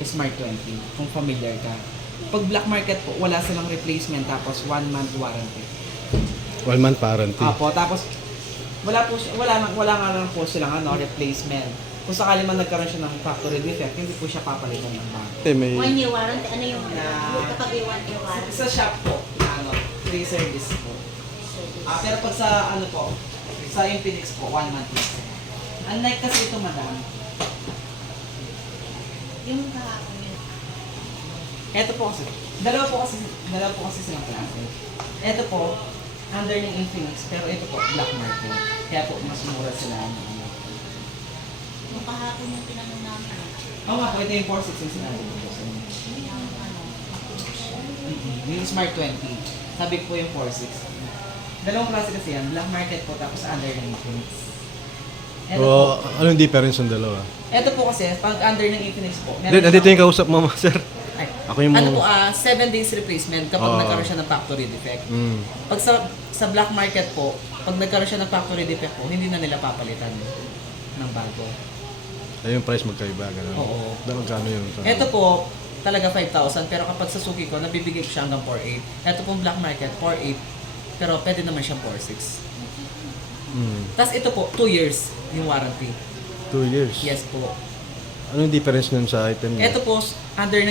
Smart 20, kung familiar ka. Pag black market po, wala silang replacement tapos 1 month warranty. 1 month warranty. Apo, tapos wala nga lang po silang replacement. Kung sakali man nagkaroon siya ng factory defect, hindi po siya papalitan ng bago. May 1 year warranty, ano yung kapag may 1 year warranty? Sa shop po, free service po. Pero pag sa sa Infinix po, 1 month lang. Unlike kasi ito, madam, Yung kahapon yun. ito po kasi, dalawa po kasi silang klase. Ito po, under ng Infinix, pero ito po, black market. Kaya po, mas mura sila. Yung kahapon yung tinanong namin. Oo nga po, ito yung 4.6 yung sinabi ko po sa inyo. Yung ano, Yung Smart 20. Sabi ko po yung 4.6. Dalawang klase kasi yan, black market po, tapos under ng Infinix. Ito po, So, anong difference ng dalawa? ito po kasi, pag under ng Infinix po, Nandito yung kausap mo, sir. Ay, Ako yung ano po, 7 days replacement kapag Oo. nagkaroon siya ng factory defect. Mm. Pag sa black market po, pag nagkaroon siya ng factory defect po, hindi na nila papalitan ng bago. Ay, yung price magkaiba, gano'n. Oo. Magkano yun? Ito po, talaga 5,000, pero kapag sa Suki ko, nabibigay ko siya hanggang 4,800. Ito pong black market, 4,800, pero pwede naman siyang 4,600. Tapos ito po, 2 years yung warranty. 2 years. Yes po. Anong difference nun sa item niya? Ito po, under